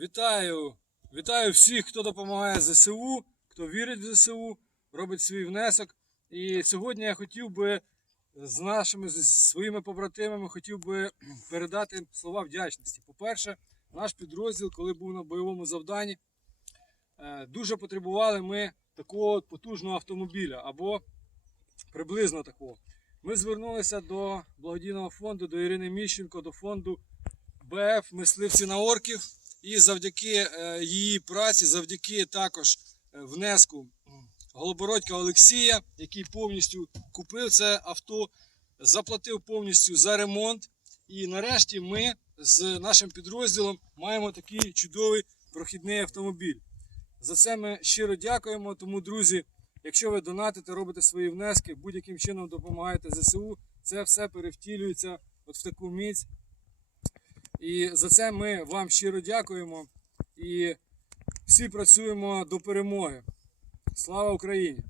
Вітаю! Вітаю всіх, хто допомагає ЗСУ, хто вірить в ЗСУ, робить свій внесок. І сьогодні я хотів би з нашими з своїми побратимами хотів би передати слова вдячності. По-перше, наш підрозділ, коли був на бойовому завданні, е, дуже потребували ми такого потужного автомобіля або приблизно такого. Ми звернулися до благодійного фонду, до Ірини Міщенко, до фонду БФ Мисливці на орків. І завдяки е, її праці, завдяки також е, внеску Голобородька Олексія, який повністю купив це авто, заплатив повністю за ремонт. І нарешті ми з нашим підрозділом маємо такий чудовий прохідний автомобіль. За це ми щиро дякуємо. Тому, друзі, якщо ви донатите, робите свої внески, будь-яким чином допомагаєте ЗСУ, це все перевтілюється от в таку міць. І за це ми вам щиро дякуємо і всі працюємо до перемоги. Слава Україні!